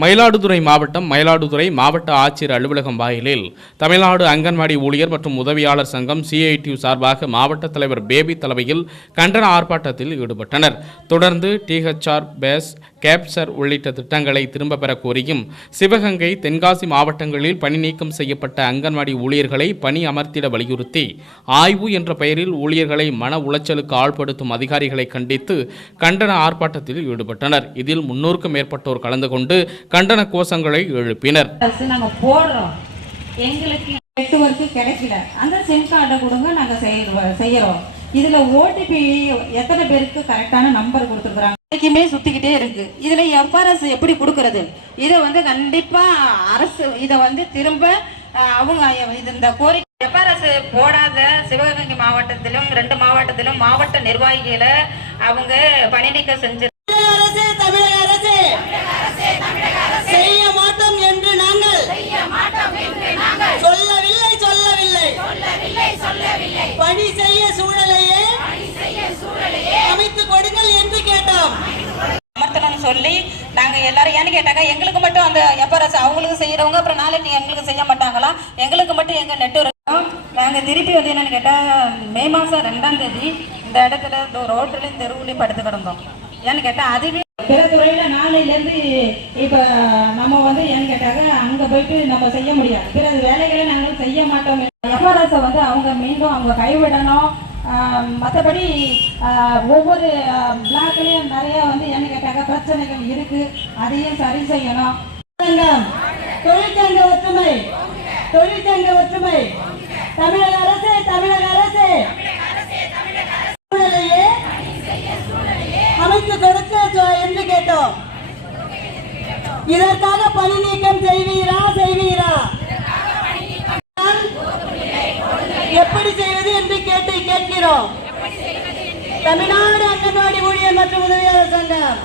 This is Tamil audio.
மயிலாடுதுறை மாவட்டம் மயிலாடுதுறை மாவட்ட ஆட்சியர் அலுவலகம் வாயிலில் தமிழ்நாடு அங்கன்வாடி ஊழியர் மற்றும் உதவியாளர் சங்கம் CITU சார்பாக மாவட்ட தலைவர் பேபி தலைமையில் கண்டன ஆர்ப்பாட்டத்தில் ஈடுபட்டனர். தொடர்ந்து THR பேஸ் கேப்சர் உள்ளிட்ட திட்டங்களை திரும்ப பெற கோரியும் சிவகங்கை தென்காசி மாவட்டங்களில் பணி நீக்கம் செய்யப்பட்ட அங்கன்வாடி ஊழியர்களை பணி அமர்த்திட வலியுறுத்தி ஆய்வு என்ற பெயரில் ஊழியர்களை மன உளைச்சலுக்கு ஆள்படுத்தும் அதிகாரிகளை கண்டித்து கண்டன ஆர்ப்பாட்டத்தில் ஈடுபட்டனர். இதில் 300க்கும் மேற்பட்டோர் கலந்து கொண்டு கண்டன கோஷங்களை எழுப்பினர். எங்களுக்கு நெட்வொர்க் கிடைக்கல, அந்த சிம் கார்டை கொடுங்க, நாங்க செய்யறோம். இதுல OTP எத்தனை பேருக்கு கரெக்டான நம்பர் கொடுத்துருக்காங்க இன்னைக்குமே சுத்திக்கிட்டே இருக்கு. இதுல FRS எப்படி கொடுக்கறது? இதை கண்டிப்பா அரசு இதை திரும்ப அவங்க இந்த கோரிக்கை FRS போடாத சிவகங்கை மாவட்டத்திலும் 2 மாவட்டத்திலும் மாவட்ட நிர்வாகிகளை அவங்க பணி நீக்கம் செஞ்சு தமிழக அரசு செய்ய மாட்டோம் என்று நாங்கள் சொல்லவில்லை. பணி செய்ய சூழலையே அமைத்துக் கொடுங்கள் என்று கேட்டோம். அமர்த்தணும்னு சொல்லி நாங்க எல்லாரும் ஏன்னு கேட்டாங்க, எங்களுக்கு மட்டும் அந்த FRS அவங்களுக்கு செய்யறவங்க அப்புறம் நாளைக்கு எங்களுக்கு செய்ய மாட்டாங்களா? எங்களுக்கு மட்டும் எங்க நெட்வொர்க் நாங்க திருப்பி என்னன்னு கேட்டா மே மாசம் 2ஆம் தேதி இந்த இடத்துல ரோட்லயும் தெருவுலையும் படுத்து கிடந்தோம். ஏன்னு கேட்டா அதுவே பிற துறையில நாளையிலேருந்து இப்ப நம்ம ஏன்னு கேட்டாங்க அங்க போயிட்டு நம்ம செய்ய முடியாது. பிற வேலைகளை நாங்கள் செய்ய மாட்டோம். FRS அவங்க மீண்டும் அவங்க கைவிடணும். மற்றபடி ஒவ்வொரு பிளாக்லயும் நிறைய ஏன்னு கேட்டாங்க பிரச்சனைகள் இருக்கு, அதையும் சரி செய்யணும். தொழிற்சங்க ஒற்றுமை தமிழக அரசு அமைத்து கொடுக்க என்று கேட்டோம். இதற்காக பணி நீக்கம் செய்வீரா? எப்படி செய்வது என்று கேட்கிறோம். தமிழ்நாடு அங்கன்வாடி ஊழியர் மற்றும் உதவியாளர் சங்கம்